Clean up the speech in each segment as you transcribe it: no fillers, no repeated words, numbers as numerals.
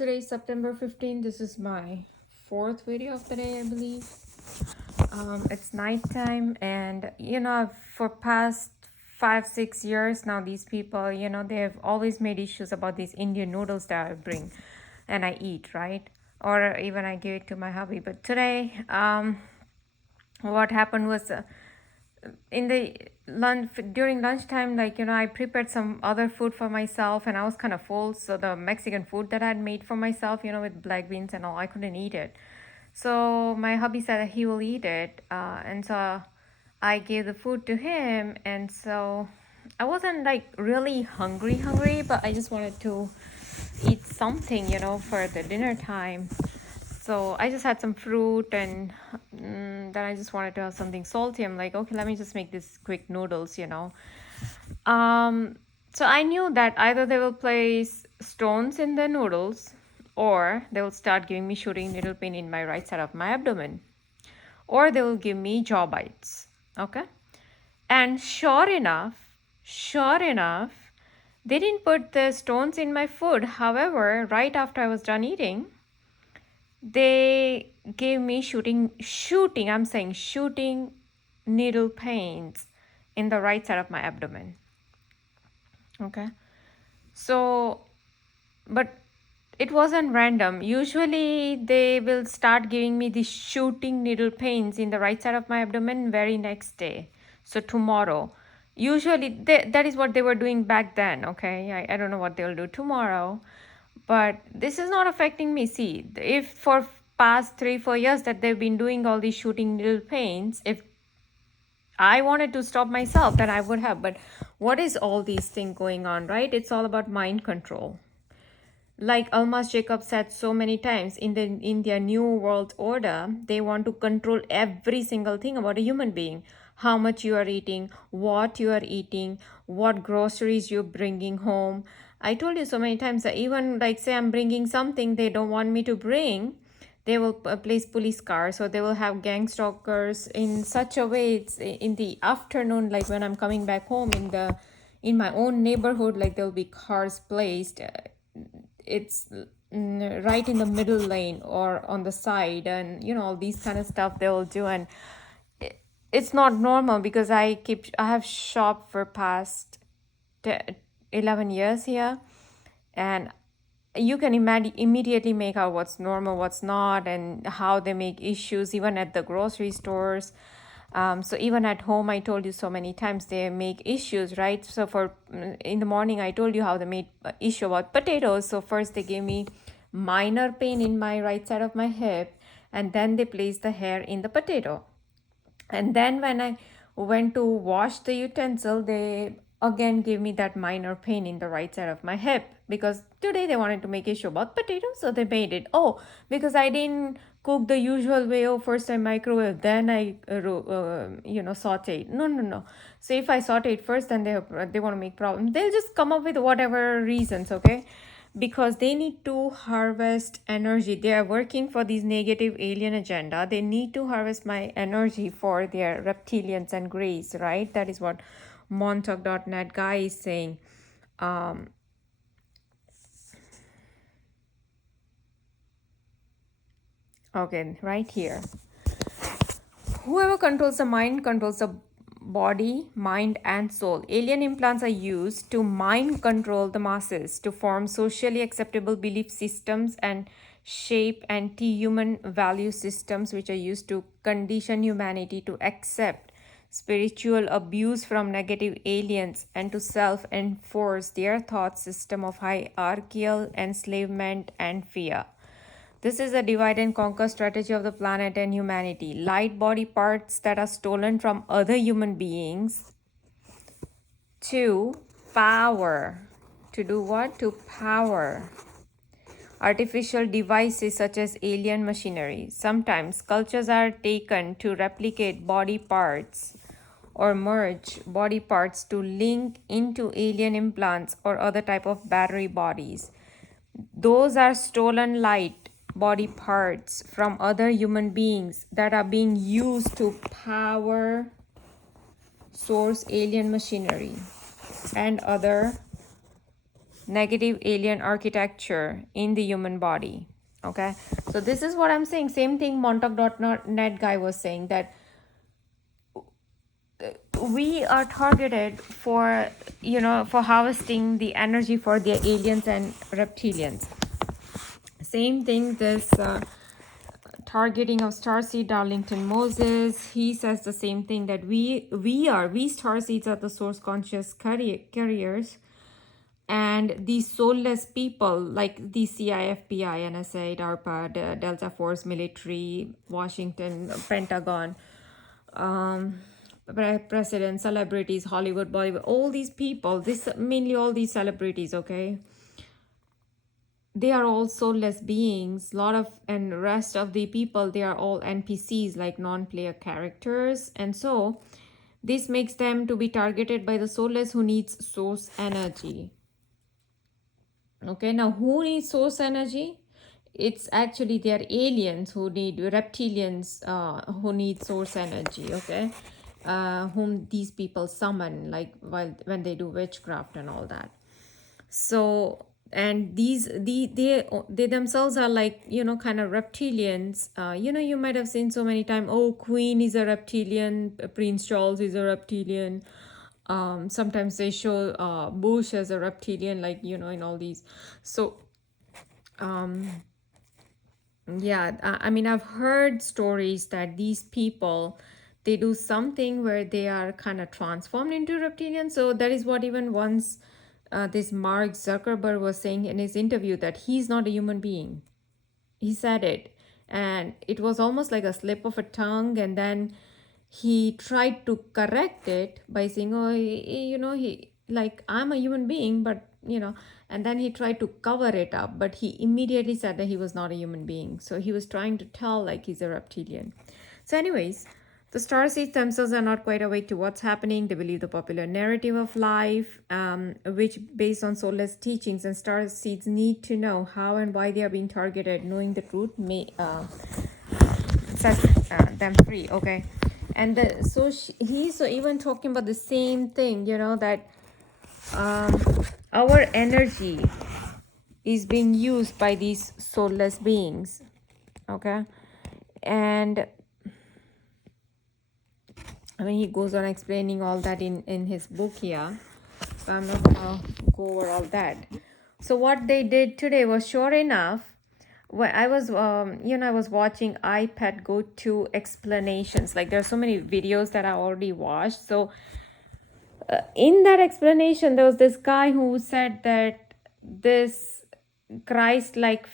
Today is September 15th. This is my fourth video of the day, I believe. It's nighttime, and for past 5-6 years now, these people, they have always made issues about these Indian noodles that I bring and I eat, right? Or even I give it to my hubby. But today, what happened was in the lunch during lunchtime, I prepared some other food for myself, and I was kind of full. So the Mexican food that I had made for myself, with black beans and all, I couldn't eat it. So my hubby said that he will eat it, and so I gave the food to him. And so I wasn't like really hungry, but I just wanted to eat something, for the dinner time. So I just had some fruit, and then I just wanted to have something salty. I'm like, okay, let me just make this quick noodles. Um, so I knew that either they will place stones in the noodles, or they will start giving me shooting needle pain in my right side of my abdomen, or they will give me jaw bites. Okay. And sure enough, they didn't put the stones in my food. However, right after I was done eating, they gave me shooting needle pains in the right side of my abdomen. Okay. So, but it wasn't random. Usually they will start giving me the shooting needle pains in the right side of my abdomen very next day. So tomorrow. Usually that is what they were doing back then. Okay. I don't know what they'll do tomorrow. But this is not affecting me. See, if for past 3-4 years that they've been doing all these shooting needle pains, if I wanted to stop myself, then I would have. But what is all these things going on, right? It's all about mind control. Like ALMAS Jacob said so many times, in their new world order, they want to control every single thing about a human being. How much you are eating, what you are eating, what groceries you're bringing home. I told you so many times that even like say I'm bringing something they don't want me to bring, they will place police cars, or they will have gang stalkers in such a way. It's in the afternoon, like when I'm coming back home in my own neighborhood, like there'll be cars placed. It's right in the middle lane or on the side, and all these kind of stuff they will do. And it's not normal, because I have shopped for past 11 years here, and you can immediately make out what's normal, what's not, and how they make issues even at the grocery stores. So even at home, I told you so many times they make issues, right? So for in the morning, I told you how they made issue about potatoes. So first they gave me minor pain in my right side of my hip, and then they placed the hair in the potato. And then when I went to wash the utensil, they again gave me that minor pain in the right side of my hip, because today they wanted to make issue about potatoes, so they made it. Oh, because I didn't cook the usual way. Oh, first I microwave, then I saute. No. So if I saute it first, then they want to make problem. They'll just come up with whatever reasons, okay? Because they need to harvest energy. They are working for these negative alien agenda. They need to harvest my energy for their reptilians and greys, right? That is what montauk.net guy is saying. Okay, right here. Whoever controls the mind controls the body, mind, and soul. Alien implants are used to mind control the masses, to form socially acceptable belief systems and shape anti-human value systems, which are used to condition humanity to accept spiritual abuse from negative aliens and to self-enforce their thought system of hierarchical enslavement and fear. This is a divide and conquer strategy of the planet and humanity. Light body parts that are stolen from other human beings to power. To do what? To power artificial devices such as alien machinery. Sometimes cultures are taken to replicate body parts or merge body parts to link into alien implants or other type of battery bodies. Those are stolen light body parts from other human beings that are being used to power source alien machinery and other negative alien architecture in the human body. Okay, so this is what I'm saying. Same thing Montauk.net guy was saying, that we are targeted for, for harvesting the energy for the aliens and reptilians. Same thing, this targeting of starseed Darlington Moses, he says the same thing, that we starseeds are the source conscious carriers, and these soulless people like the CIA, FBI, NSA, DARPA, Delta Force, military, Washington, Pentagon, um, president, celebrities, Hollywood, Bollywood, all these people, this mainly all these celebrities, okay, they are all soulless beings. Lot of, and rest of the people, they are all NPCs, like non-player characters, and so this makes them to be targeted by the soulless who needs source energy. Okay, now who needs source energy? It's actually they are aliens who need, reptilians who need source energy. Okay, whom these people summon, like while when they do witchcraft and all that. So, and they themselves are like, kind of reptilians. You might have seen so many times, oh, Queen is a reptilian, Prince Charles is a reptilian. Sometimes they show Bush as a reptilian, like, in all these. So yeah, I mean, I've heard stories that these people, they do something where they are kind of transformed into reptilians. So that is what even once this Mark Zuckerberg was saying in his interview, that he's not a human being. He said it, and it was almost like a slip of a tongue, and then he tried to correct it by saying, oh, he, like, I'm a human being, but and then he tried to cover it up, but he immediately said that he was not a human being. So he was trying to tell like he's a reptilian. So anyways, the starseeds themselves are not quite awake to what's happening. They believe the popular narrative of life, which based on soulless teachings, and starseeds need to know how and why they are being targeted. Knowing the truth may set them free. Okay, and he's even talking about the same thing. That our energy is being used by these soulless beings. Okay, and I mean, he goes on explaining all that in his book here. So I'm not gonna go over all that. So what they did today was, sure enough, when I was I was watching iPad Go to explanations. Like, there's so many videos that I already watched. So in that explanation, there was this guy who said that this Christ-like,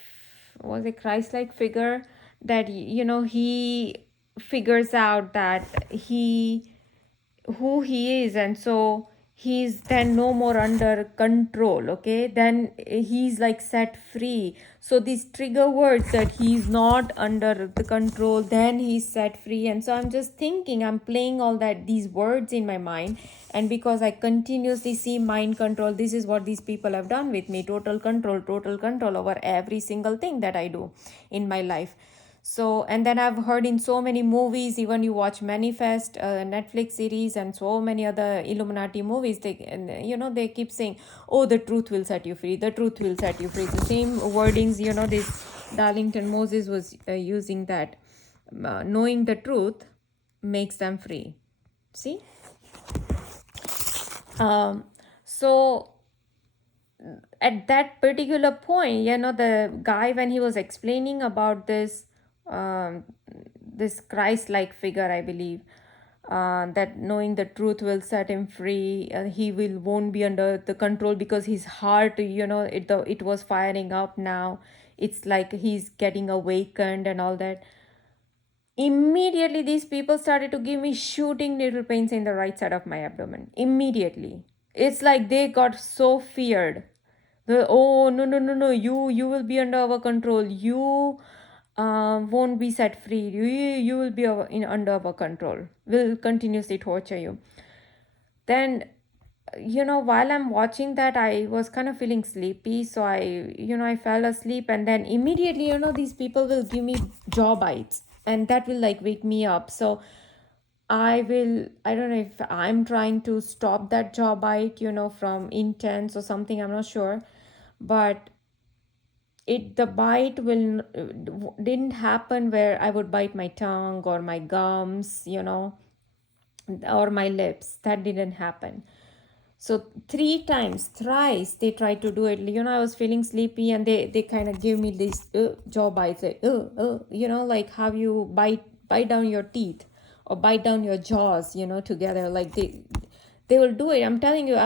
was a Christ-like figure, that he figures out that who he is, and so he's then no more under control. Okay, then he's like set free. So these trigger words, that he's not under the control, then he's set free. And so I'm just thinking, I'm playing all these words in my mind, and because I continuously see mind control, this is what these people have done with me. Total control over every single thing that I do in my life. So, and then I've heard in so many movies, even you watch Manifest, Netflix series, and so many other Illuminati movies, they keep saying, oh, the truth will set you free, the truth will set you free. The same wordings, this Darlington Moses was using, that knowing the truth makes them free. See? So at that particular point, the guy, when he was explaining about this Christ-like figure, I believe, that knowing the truth will set him free, he won't be under the control, because his heart, it was firing up now. It's like he's getting awakened and all that. Immediately, these people started to give me shooting needle pains in the right side of my abdomen. Immediately. It's like they got so feared. Oh, no, you will be under our control. You won't be set free. You will be under our control. We'll continuously torture you. Then, while I'm watching that, I was kind of feeling sleepy. So I fell asleep, and then immediately, these people will give me jaw bites, and that will like wake me up. So I don't know if I'm trying to stop that jaw bite, from intense or something, I'm not sure. but the bite didn't happen where I would bite my tongue or my gums, or my lips. That didn't happen. So three times, thrice they tried to do it. I was feeling sleepy, and they kind of give me this jaw bites, like, like how you bite down your teeth or bite down your jaws, together. Like they will do it. I'm telling you,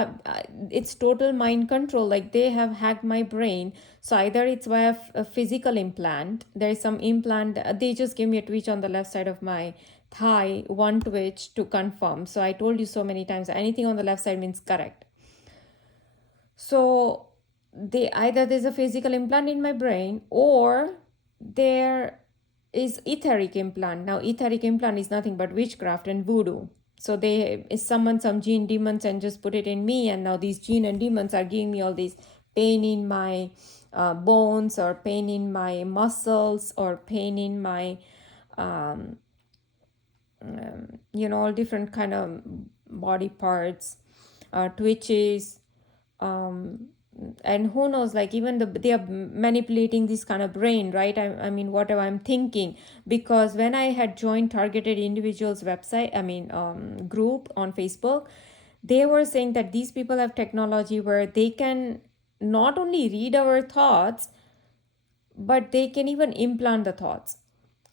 it's total mind control. Like they have hacked my brain. So either it's via a physical implant. There is some implant. They just gave me a twitch on the left side of my thigh, one twitch to confirm. So I told you so many times, anything on the left side means correct. So there's a physical implant in my brain, or there is etheric implant. Now etheric implant is nothing but witchcraft and voodoo. So they summon some gene demons and just put it in me, and now these gene and demons are giving me all this pain in my bones, or pain in my muscles, or pain in my all different kind of body parts, twitches, and who knows, like even they are manipulating this kind of brain, right? I mean, whatever I'm thinking, because when I had joined targeted individuals website, group on Facebook, they were saying that these people have technology where they can not only read our thoughts, but they can even implant the thoughts.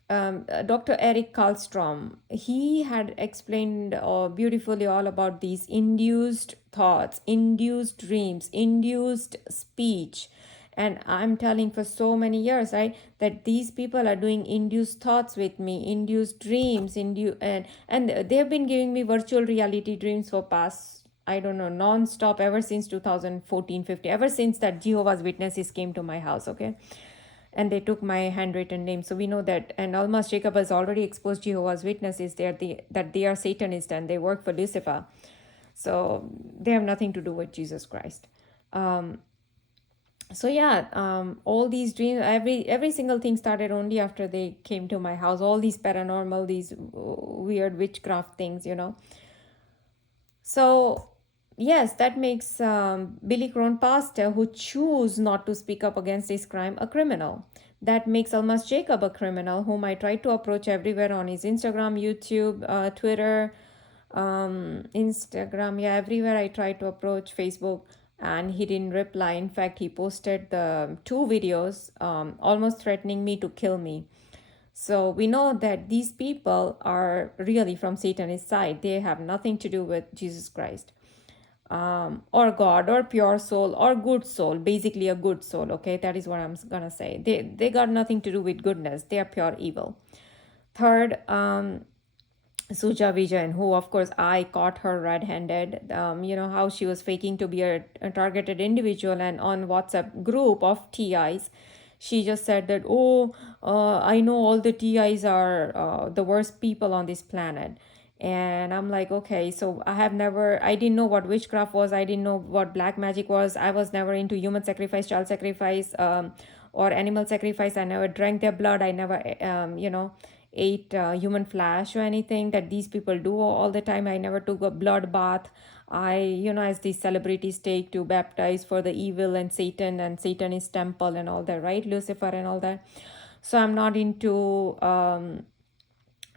Dr. Eric Karlstrom, he had explained beautifully all about these induced thoughts, induced dreams, induced speech. And I'm telling for so many years, right, that these people are doing induced thoughts with me, induced dreams, and they've been giving me virtual reality dreams for past, I don't know, non-stop ever since 2014, 15, ever since that Jehovah's Witnesses came to my house, okay? And they took my handwritten name. So we know that, and Almas Jacob has already exposed Jehovah's Witnesses that they are Satanists and they work for Lucifer. So they have nothing to do with Jesus Christ. All these dreams, every single thing started only after they came to my house. All these paranormal, these weird witchcraft things, So yes, that makes Billy Crone pastor who choose not to speak up against this crime a criminal. That makes Almas Jacob a criminal, whom I tried to approach everywhere on his Instagram, YouTube, Twitter, Instagram, everywhere I tried to approach, Facebook, and he didn't reply. In fact, he posted the 2 videos almost threatening me to kill me. So we know that these people are really from Satanist side. They have nothing to do with Jesus Christ, or God, or pure soul, or good soul. Basically, a good soul. Okay, that is what I'm gonna say. They got nothing to do with goodness. They are pure evil. Third, Suja Vijayan, who of course I caught her red-handed. How she was faking to be a targeted individual, and on WhatsApp group of TIs, she just said that, I know all the TIs are the worst people on this planet. And I'm like, okay, so I didn't know what witchcraft was. I didn't know what black magic was. I was never into human sacrifice, child sacrifice, or animal sacrifice. I never drank their blood. I never, ate human flesh or anything that these people do all the time. I never took a blood bath. As these celebrities take to baptize for the evil and Satan and Satanist temple and all that, right? Lucifer and all that. So I'm not into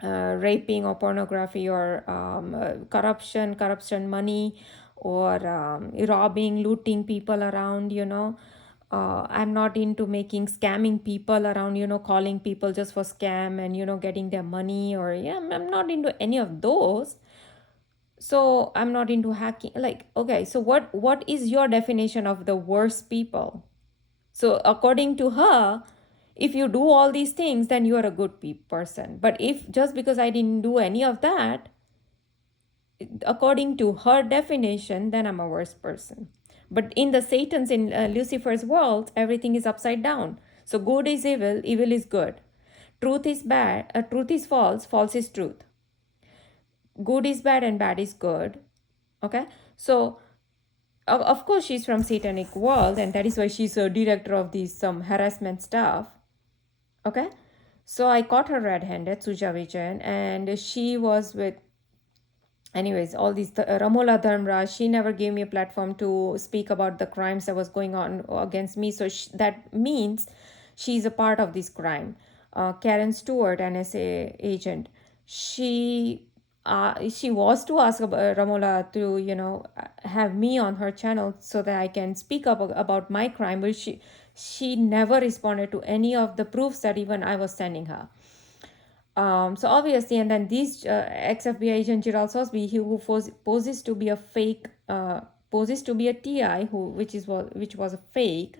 raping or pornography, or corruption money, or robbing, looting people around, I'm not into scamming people around, calling people just for scam and, getting their money, or I'm not into any of those. So I'm not into hacking. Like, okay, so what is your definition of the worst people? So according to her, if you do all these things, then you are a good person. But if just because I didn't do any of that, according to her definition, then I'm a worse person. But in Lucifer's world, everything is upside down. So good is evil, evil is good. Truth is bad, truth is false, false is truth. Good is bad and bad is good. Okay? So of course she's from satanic world, and that is why she's a director of some harassment stuff. Okay? So I caught her red-handed, Suja Vijayan, and she was with anyways, all these Ramola Dharmraj, she never gave me a platform to speak about the crimes that was going on against me. So that means she's a part of this crime. Karen Stewart, NSA agent, she was to ask Ramola to have me on her channel so that I can speak up about my crime, but she never responded to any of the proofs that even I was sending her. So obviously, and then these ex-FBI agent Gerald Sosby, who poses to be a fake, poses to be a TI, which was a fake.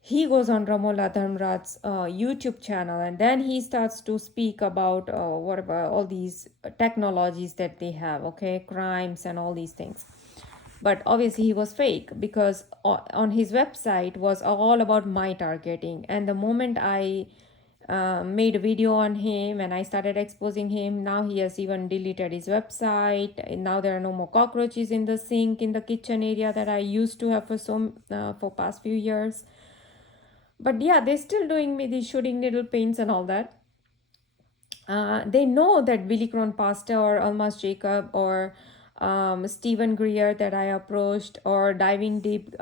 He goes on Ramola Dharmraj's YouTube channel, and then he starts to speak about what about all these technologies that they have, okay, crimes and all these things. But obviously he was fake, because on his website was all about my targeting. And the moment I made a video on him and I started exposing him, now he has even deleted his website. And now there are no more cockroaches in the sink in the kitchen area that I used to have for past few years. But yeah, they're still doing me these shooting needle paints and all that. They know that Billy Crone Pastor or Almas Jacob or Stephen Greer that I approached, or Diving Deep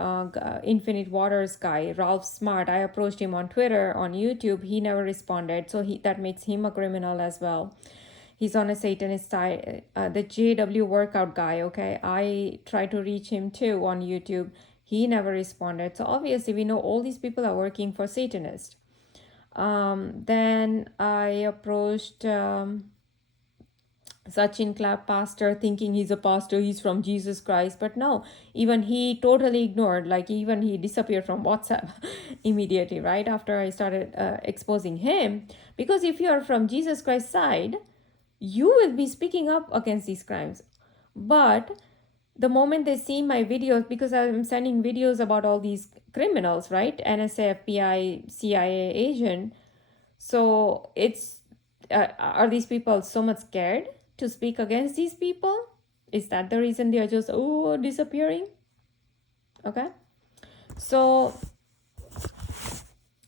Infinite Waters guy, Ralph Smart. I approached him on Twitter, on YouTube. He never responded. So that makes him a criminal as well. He's on a Satanist side. The JW workout guy, okay? I tried to reach him too on YouTube. He never responded. So obviously we know all these people are working for Satanists. Then I approached Sachin Clap pastor, thinking he's a pastor, he's from Jesus Christ. But no, even he totally ignored, like even he disappeared from WhatsApp immediately, right after I started exposing him. Because if you are from Jesus Christ side, you will be speaking up against these crimes. But the moment they see my videos, because I'm sending videos about all these criminals, right? NSA, FBI, CIA agent. So are these people so much scared to speak against these people? Is that the reason they are just disappearing? Okay. So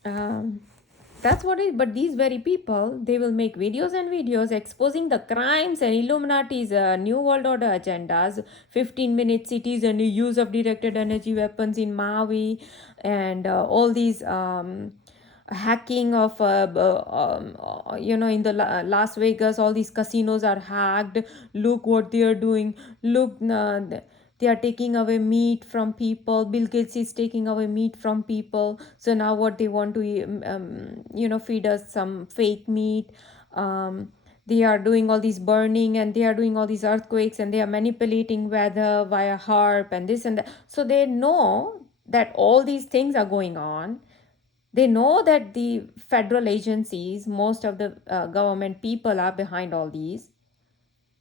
that's what it is. But these very people, they will make videos and videos exposing the crimes and Illuminati's New World Order agendas, 15-minute cities and the use of directed energy weapons in Maui, and all these hacking of in the Las Vegas, all these casinos are hacked. Look what they are doing. Look, they are taking away meat from people. Bill Gates is taking away meat from people. So now what they want to feed us some fake meat. They are doing all these burning, and they are doing all these earthquakes, and they are manipulating weather via HARP and this and that. So they know that all these things are going on. They know that the federal agencies, most of the government people are behind all these.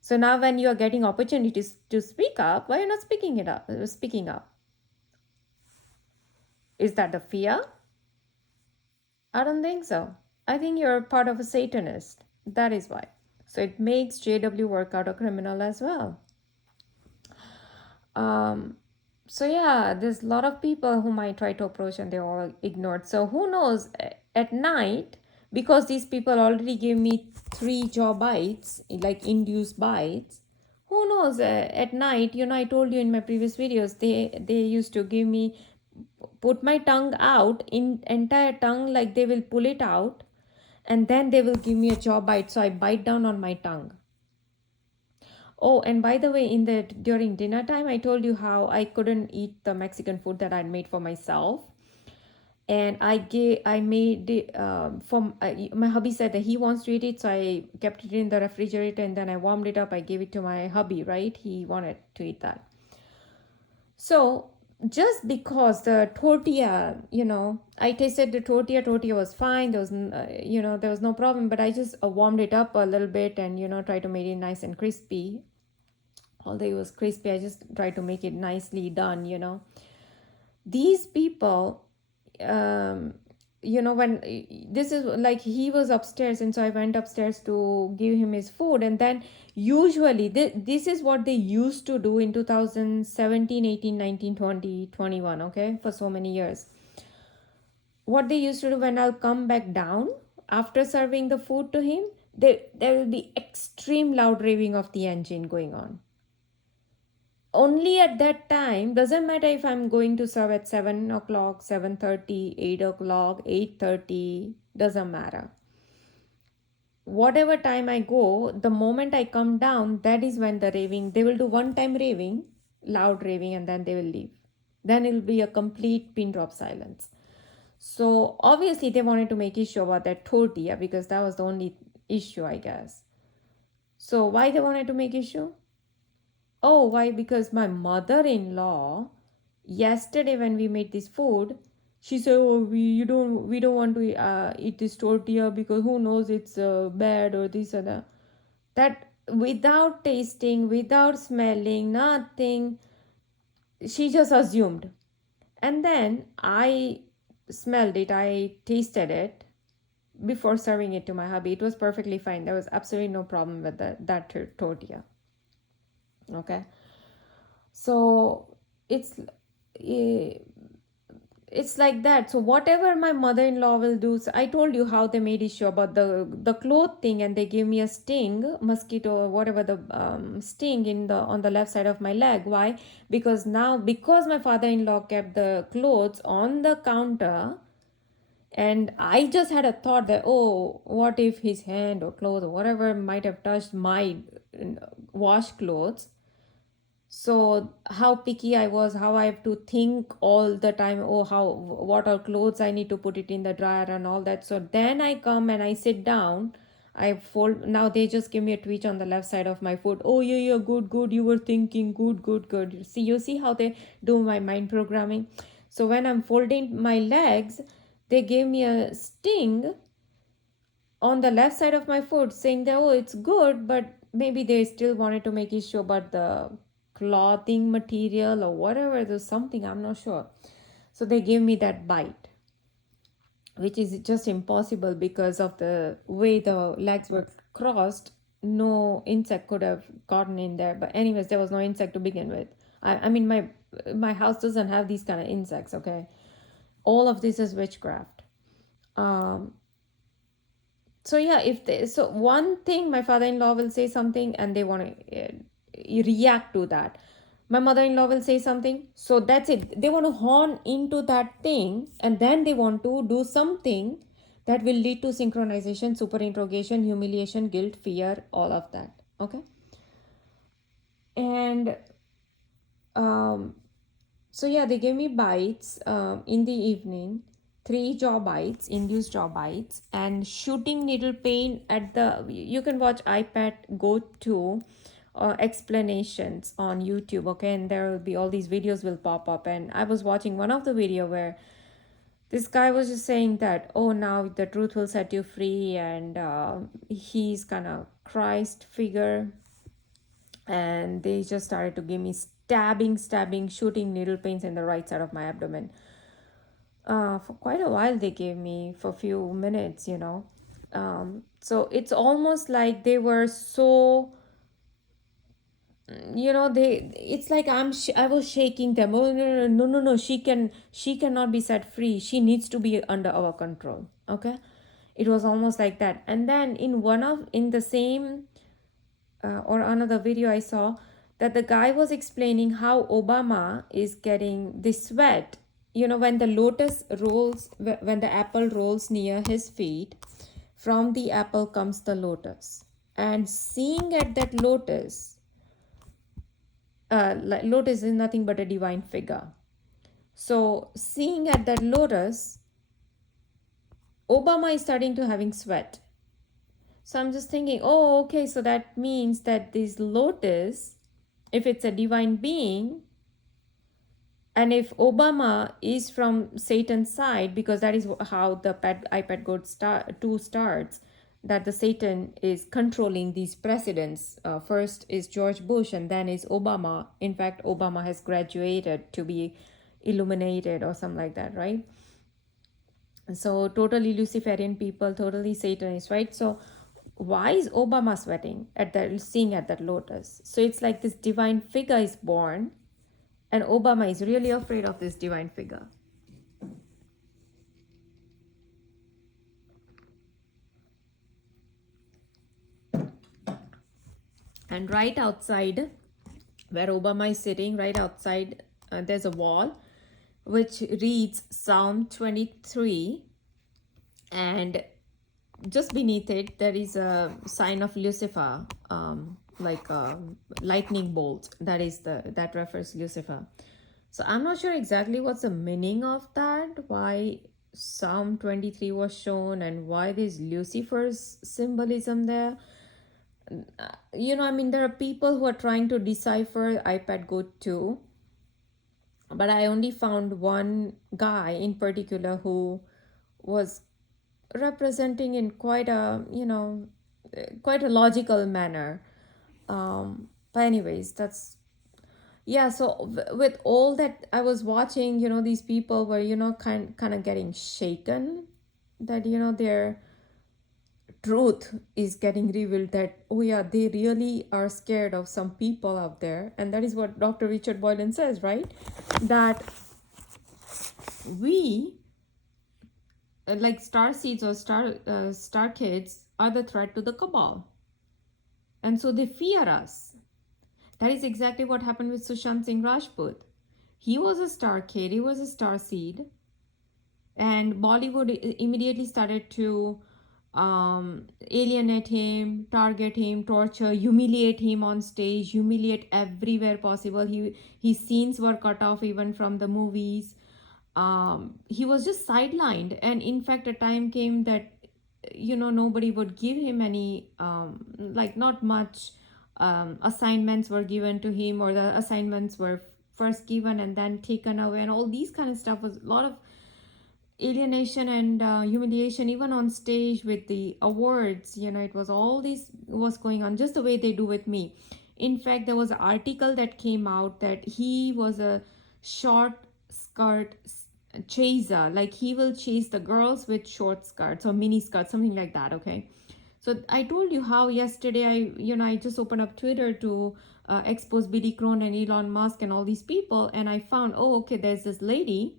So now when you are getting opportunities to speak up, why are you not speaking up? Is that the fear? I don't think so. I think you're part of a Satanist. That is why. So it makes JW Workout a criminal as well. So yeah, there's a lot of people whom I try to approach and they're all ignored. So who knows, at night, because these people already gave me 3 jaw bites, like induced bites, who knows, at night, I told you in my previous videos, they used to give me, put my tongue out, in entire tongue, like they will pull it out, and then they will give me a jaw bite, so I bite down on my tongue. Oh, and by the way, during dinner time, I told you how I couldn't eat the Mexican food that I'd made for myself, and I made it my hubby said that he wants to eat it, so I kept it in the refrigerator, and then I warmed it up. I gave it to my hubby, right? He wanted to eat that. So just because the tortilla, I tasted the tortilla was fine. There was, there was no problem. But I just warmed it up a little bit and try to make it nice and crispy. Although it was crispy, I just tried to make it nicely done. These people, when this is like, he was upstairs, and so I went upstairs to give him his food, and then usually this is what they used to do in 2017, 18, 19, 20, 21, okay, for so many years. What they used to do, when I'll come back down after serving the food to him, there will be extreme loud raving of the engine going on. Only at that time, doesn't matter if I'm going to serve at 7 o'clock, 7:30, 8 o'clock, 8:30, doesn't matter. Whatever time I go, the moment I come down, that is when the raving, they will do one time raving, loud raving, and then they will leave. Then it will be a complete pin drop silence. So obviously they wanted to make issue about that tortilla because that was the only issue, I guess. So why they wanted to make issue? Oh, why? Because my mother-in-law, yesterday when we made this food, she said, "Oh, we don't want to eat this tortilla because who knows it's bad or this or that." That without tasting, without smelling, nothing, she just assumed. And then I smelled it, I tasted it before serving it to my hubby. It was perfectly fine. There was absolutely no problem with that tortilla. Okay. So it's eh, it's like that. So whatever my mother-in-law will do, so I told you how they made issue about the cloth thing, and they gave me a sting, mosquito or whatever, the sting in the on the left side of my leg. Why? Because now, because my father-in-law kept the clothes on the counter, and I just had a thought that, oh, what if his hand or clothes or whatever might have touched my wash clothes. So how picky I was, how I have to think all the time, oh, how, what are clothes I need to put it in the dryer and all that. So then I come and I sit down, I fold. Now they just give me a twitch on the left side of my foot. Oh yeah, yeah, good, good, you were thinking, good, good, good. See, you see how they do my mind programming. So when I'm folding my legs, they gave me a sting on the left side of my foot, saying that, oh, it's good, but maybe they still wanted to make issue about the clothing material or whatever. There's something, I'm not sure. So they gave me that bite, which is just impossible because of the way the legs were crossed. No insect could have gotten in there. But anyways, there was no insect to begin with. I mean, my house doesn't have these kind of insects. Okay, all of this is witchcraft. um so yeah, if they, so one thing, my father-in-law will say something and they want to react to that. My mother-in-law will say something, so that's it, they want to horn into that thing, and then they want to do something that will lead to synchronization, super interrogation, humiliation, guilt, fear, all of that. Okay. And um so yeah, they gave me bites in the evening, 3 jaw bites, induced jaw bites, and shooting needle pain at the. You can watch iPad Go to explanations on YouTube, okay, and there will be all these videos will pop up. And I was watching one of the video where this guy was just saying that, oh, now the truth will set you free, and he's kind of Christ figure, and they just started to give me stabbing, shooting needle pains in the right side of my abdomen. For quite a while, they gave me for a few minutes, you know. So it's almost like they were so, you know, they. It's like I was shaking them. Oh, no, no, no, no, no. She cannot be set free. She needs to be under our control. Okay, it was almost like that. And then in the same or another video I saw, that the guy was explaining how Obama is getting the sweat. You know, when the lotus rolls, when the apple rolls near his feet, from the apple comes the lotus. And seeing at that lotus, lotus is nothing but a divine figure. So seeing at that lotus, Obama is starting to having sweat. So I'm just thinking, oh, okay, so that means that this lotus, if it's a divine being, and if Obama is from Satan's side, because that is how the iPad Go 2 starts, that the Satan is controlling these presidents. First is George Bush, and then is Obama. In fact, Obama has graduated to be illuminated or something like that, right? So totally Luciferian people, totally Satanist, right? So why is Obama sweating at that, seeing at that lotus? So it's like this divine figure is born, and Obama is really afraid of this divine figure. And right outside where Obama is sitting, right outside, there's a wall which reads Psalm 23, and just beneath it there is a sign of Lucifer, like a lightning bolt. That refers Lucifer. So I'm not sure exactly what's the meaning of that, why Psalm 23 was shown and why there's Lucifer's symbolism there. I mean, there are people who are trying to decipher iPad Go 2, but I only found one guy in particular who was representing in quite a logical manner. But anyways, that's yeah. So with all that I was watching, these people were kind of getting shaken that their truth is getting revealed, that oh yeah, they really are scared of some people out there. And that is what Dr. Richard Boylan says, right? That we, like star seeds or star kids, are the threat to the cabal, and so they fear us. That is exactly what happened with Sushant Singh Rajput. He was a star kid, he was a star seed, and Bollywood immediately started to alienate him, target him, torture, humiliate him on stage, humiliate everywhere possible. His scenes were cut off even from the movies. He was just sidelined, and in fact, a time came that nobody would give him any like not much assignments were given to him, or the assignments were first given and then taken away, and all these kind of stuff. Was a lot of alienation and humiliation even on stage with the awards. It was all this was going on just the way they do with me. In fact, there was an article that came out that he was a short skirt chaser, like he will chase the girls with short skirts or mini skirts, something like that. Okay, so I told you how yesterday I just opened up Twitter to expose Billy Crone and Elon Musk and all these people, and I found, oh okay, there's this lady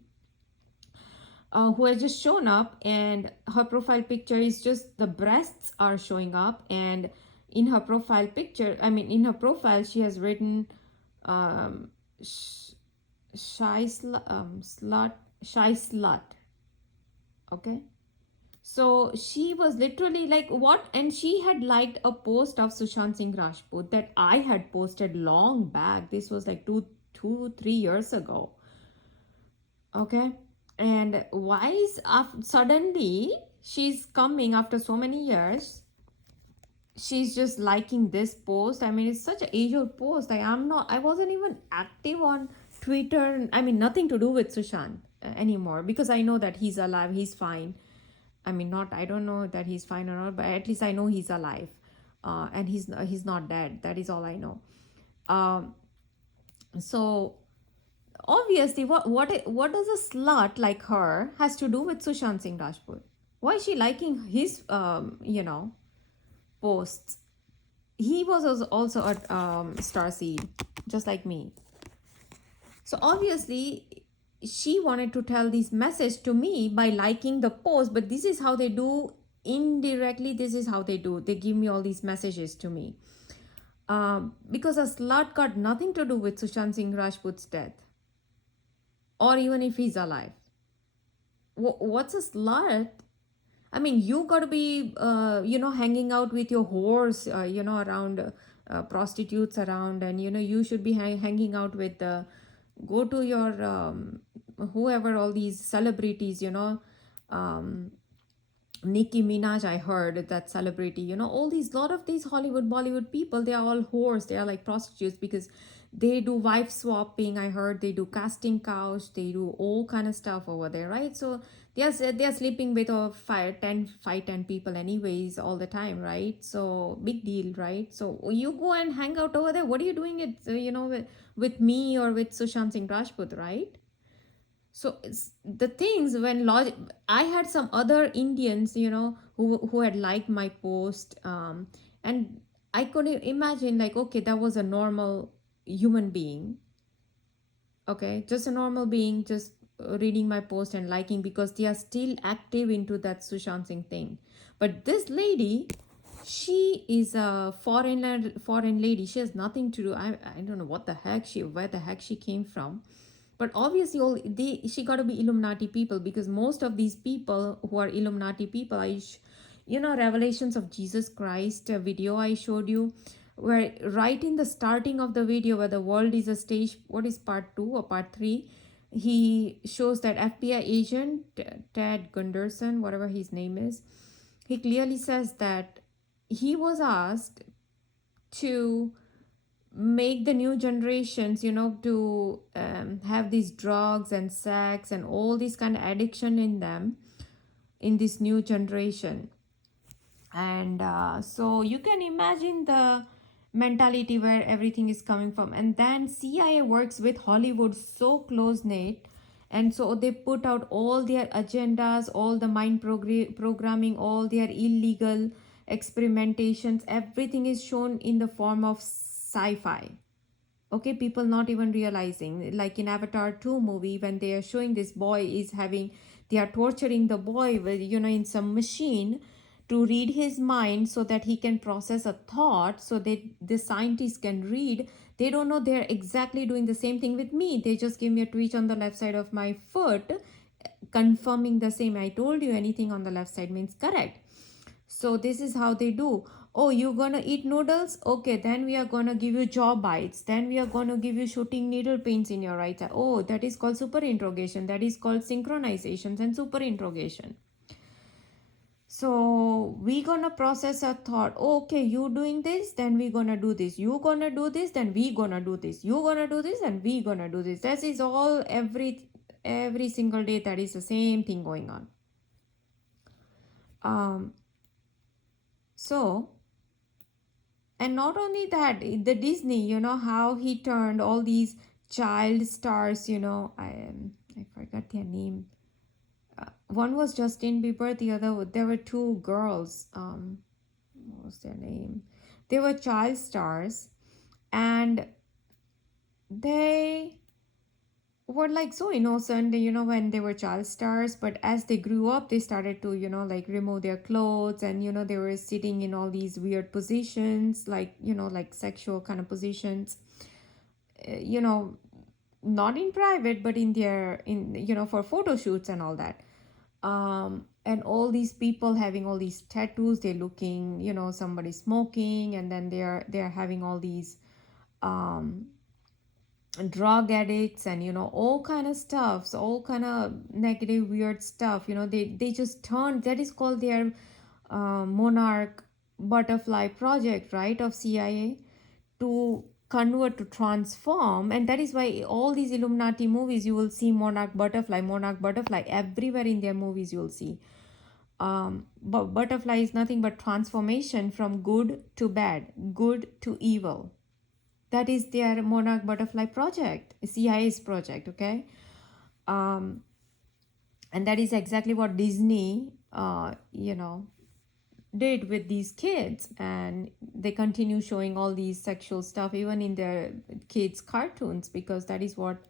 who has just shown up, and her profile picture is just the breasts are showing up, and in her profile picture, in her profile, she has written shy slut. Okay, so she was literally like, what? And she had liked a post of Sushant Singh Rajput that I had posted long back. This was like 3 years ago. Okay, and why is suddenly she's coming after so many years, she's just liking this post? It's such an age-old post. I wasn't even active on Twitter. Nothing to do with Sushant anymore, because I know that he's alive, he's fine. I don't know that he's fine or not, but at least I know he's alive, and he's not dead. That is all I know. So obviously, what does a slut like her has to do with Sushant Singh Rajput? Why is she liking his posts? He was also a star seed, just like me. So obviously, she wanted to tell this message to me by liking the post. But this is how they do indirectly. This is how they do. They give me all these messages to me. Because a slut got nothing to do with Sushant Singh Rajput's death, or even if he's alive. What's a slut? You got to be, hanging out with your whores, around prostitutes around, and you should be hanging out with go to your whoever, all these celebrities, Nicki Minaj, I heard that celebrity, all these, lot of these Hollywood, Bollywood people, they are all whores. They are like prostitutes because they do wife swapping. I heard they do casting couch. They do all kind of stuff over there, right? So they are sleeping with 10 people anyways all the time, right? So big deal, right? So you go and hang out over there. What are you doing it, with me or with Sushant Singh Rajput, right? So it's the things when I had some other Indians, who had liked my post, and I could imagine, like, okay, that was a normal human being. Okay, just a normal being, just reading my post and liking, because they are still active into that Sushant Singh thing. But this lady, She is a foreign lady. She has nothing to do. I don't know what the heck where the heck she came from. But obviously she got to be Illuminati people, because most of these people who are Illuminati people, Revelations of Jesus Christ video I showed you, where right in the starting of the video, where the world is a stage, what is part 2 or part 3, he shows that FBI agent Ted Gunderson, whatever his name is, he clearly says that he was asked to make the new generations, to have these drugs and sex and all this kind of addiction in them, in this new generation. And so you can imagine the mentality where everything is coming from. And then CIA works with Hollywood so close knit, and so they put out all their agendas, all the mind programming, all their illegal experimentations. Everything is shown in the form of sci-fi. Okay, people not even realizing, like in Avatar 2 movie, when they are showing this boy is having, they are torturing the boy with, in some machine to read his mind so that he can process a thought, so that the scientists can read. They don't know they're exactly doing the same thing with me. They just give me a twitch on the left side of my foot, confirming the same. I told you anything on the left side means correct. So this is how they do. Oh, you're gonna eat noodles? Okay, then we are gonna give you jaw bites. Then we are gonna give you shooting needle pains in your right eye. Oh, that is called super interrogation. That is called synchronizations and super interrogation. So we gonna process a thought. Oh, okay, you doing this, then we gonna do this. You gonna do this, then we gonna do this. You gonna do this, and we gonna do this. That is all every single day. That is the same thing going on. So, and not only that, the Disney, how he turned all these child stars, I forgot their name. One was Justin Bieber, the other, there were two girls. What was their name? They were child stars, and they were like so innocent, when they were child stars. But as they grew up, they started to, like remove their clothes, and, they were sitting in all these weird positions, like, like sexual kind of positions, you know, not in private, but in their, for photo shoots and all that. And all these people having all these tattoos, they're looking, somebody smoking, and then they're having all these, drug addicts, and all kind of stuff, so all kind of negative weird stuff, they just turned, that is called their monarch butterfly project, right, of CIA, to convert, to transform. And that is why all these Illuminati movies, you will see monarch butterfly everywhere in their movies. You will see, but butterfly is nothing but transformation from good to bad, good to evil. That is their monarch butterfly project, CIA's project. Okay. And that is exactly what Disney did with these kids, and they continue showing all these sexual stuff even in their kids cartoons, because that is what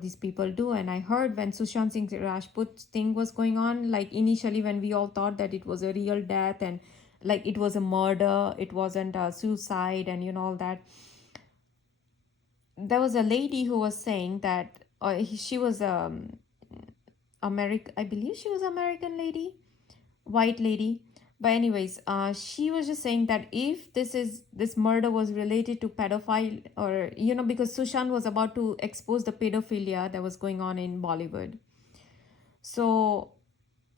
these people do. And I heard when Sushant Singh Rajput thing was going on, like initially when we all thought that it was a real death, and like it was a murder, it wasn't a suicide, and all that, there was a lady who was saying that she was American, I believe she was American lady, white lady. But anyways, she was just saying that if this murder was related to pedophile, or because Sushant was about to expose the pedophilia that was going on in Bollywood, so,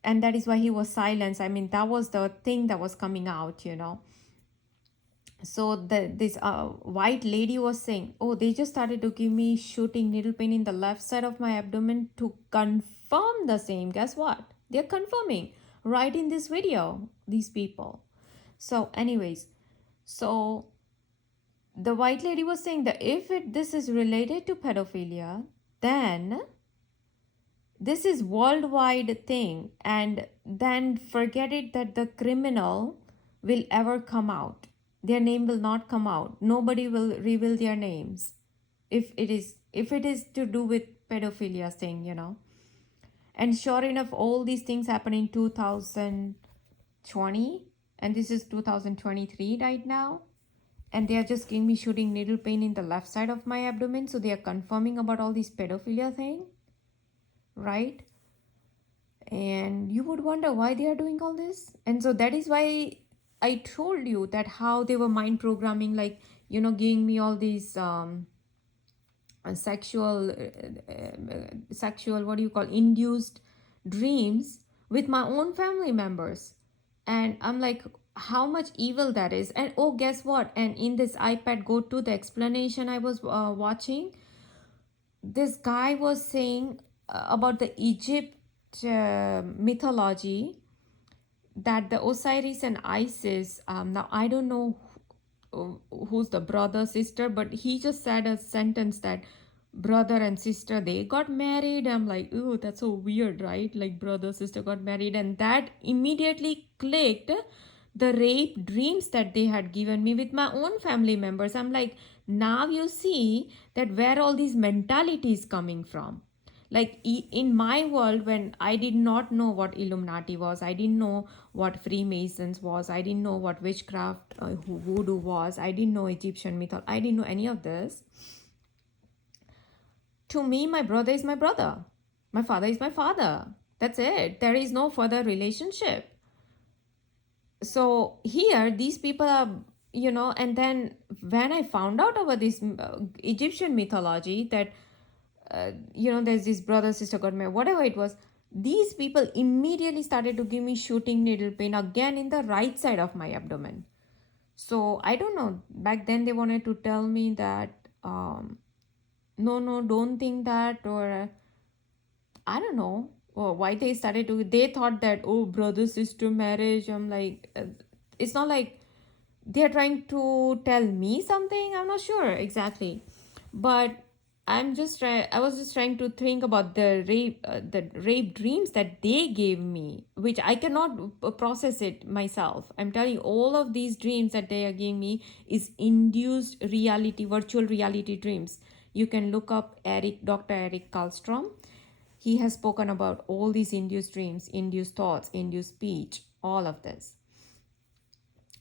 and that is why he was silenced. I mean, that was the thing that was coming out. So this white lady was saying, oh, they just started to give me shooting needle pain in the left side of my abdomen to confirm the same. Guess what? They're confirming right in this video, these people. So anyways, so the white lady was saying that if this is related to pedophilia, then this is worldwide thing, and then forget it that the criminal will ever come out. Their name will not come out. Nobody will reveal their names if it is to do with pedophilia thing. And sure enough, all these things happen in 2020, and this is 2023 right now, and they are just giving me shooting needle pain in the left side of my abdomen. So they are confirming about all this pedophilia thing, right? And you would wonder why they are doing all this. And so that is why I told you that how they were mind programming, like, giving me all these sexual, what do you call, induced dreams with my own family members. And I'm like, how much evil that is. And oh, guess what? And in this iPad Go to the explanation I was watching, this guy was saying about the Egypt mythology, that the Osiris and Isis, now I don't know who's the brother sister, but he just said a sentence that brother and sister, they got married. I'm like, oh, that's so weird, right? Like brother sister got married, and that immediately clicked the rape dreams that they had given me with my own family members. I'm like, now you see that where all these mentalities coming from. Like in my world, when I did not know what Illuminati was, I didn't know what Freemasons was, I didn't know what witchcraft, voodoo was, I didn't know Egyptian mythology, I didn't know any of this. To me, my brother is my brother, my father is my father. That's it. There is no further relationship. So here these people are, and then when I found out about this Egyptian mythology, that there's this brother sister got married, whatever it was, these people immediately started to give me shooting needle pain again in the right side of my abdomen. So I don't know, back then they wanted to tell me that no, don't think that, or I don't know why they started to, they thought that, oh, brother sister marriage. I'm like, it's not like they're trying to tell me something. I'm not sure exactly, but I was just trying to think about the rape dreams that they gave me, which I cannot process it myself. I'm telling you, all of these dreams that they are giving me is induced reality, virtual reality dreams. You can look up Dr. Eric Karlstrom. He has spoken about all these induced dreams, induced thoughts, induced speech, all of this.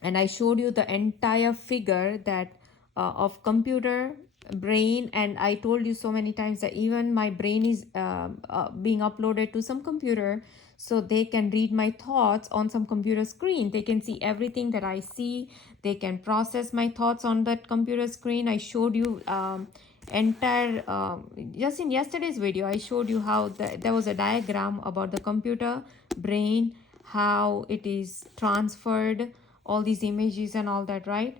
And I showed you the entire figure that of computer brain, and I told you so many times that even my brain is being uploaded to some computer, so they can read my thoughts on some computer screen. They can see everything that I see. They can process my thoughts on that computer screen. I showed you entire just in yesterday's video, I showed you how there was a diagram about the computer brain, how it is transferred all these images and all that, right?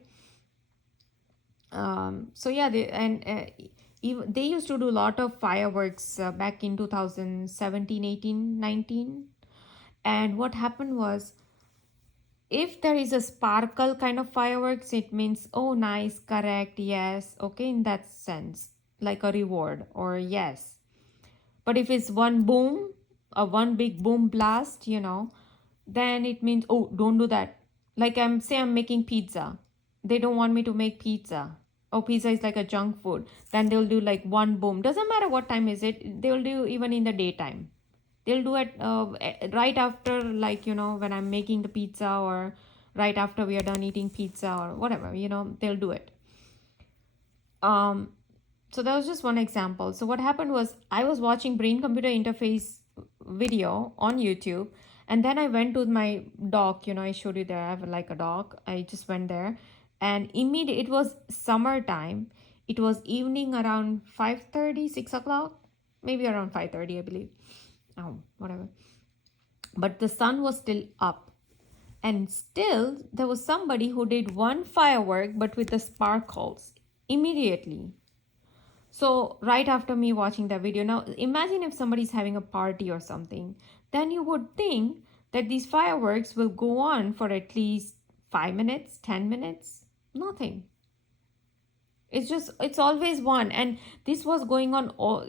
So yeah, they used to do a lot of fireworks back in 2017, 18, 19. And what happened was, if there is a sparkle kind of fireworks, it means, oh, nice, correct, yes, okay, in that sense, like a reward or yes. But if it's one boom, one big boom blast, then it means, oh, don't do that. Like I'm making pizza. They don't want me to make pizza. Oh, pizza is like a junk food. Then they'll do like one boom. Doesn't matter what time is it. They'll do even in the daytime. They'll do it right after, like, when I'm making the pizza, or right after we are done eating pizza or whatever, they'll do it. So that was just one example. So what happened was, I was watching brain computer interface video on YouTube, and then I went to my dock. I showed you there, I have like a dock. I just went there, and immediately, it was summertime. It was evening around 5:30, 6 o'clock, maybe around 5:30, I believe. Oh, whatever. But the sun was still up, and still there was somebody who did one firework, but with the sparkles immediately. So right after me watching that video, now imagine if somebody's having a party or something, then you would think that these fireworks will go on for at least 5 minutes, 10 minutes, nothing. It's always one. And this was going on all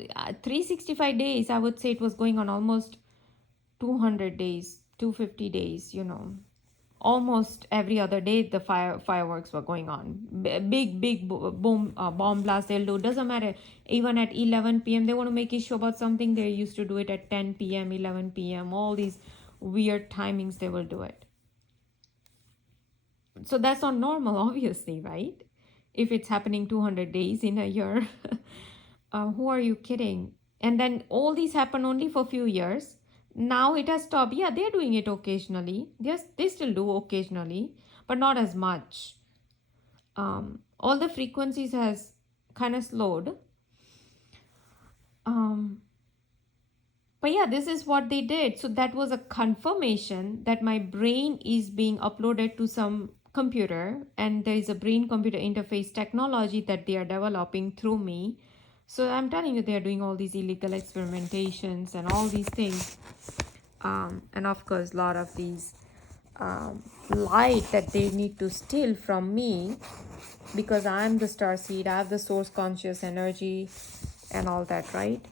365 days. I would say it was going on almost 200 days, 250 days, almost every other day the fireworks were going on. Big boom bomb blast they'll do. Doesn't matter, even at 11 p.m. they want to make issue about something. They used to do it at 10 p.m., 11 p.m., all these weird timings they will do it. So that's not normal, obviously, right? If it's happening 200 days in a year, who are you kidding? And then all these happen only for a few years. Now it has stopped. Yeah, they're doing it occasionally. Yes, they still do occasionally, but not as much. All the frequencies has kind of slowed. Um, but yeah, this is what they did. So that was a confirmation that my brain is being uploaded to some computer, and there is a brain computer interface technology that they are developing through me. So I'm telling you, they are doing all these illegal experimentations and all these things. And of course, a lot of these light that they need to steal from me, because I'm the star seed, I have the source conscious energy and all that, right?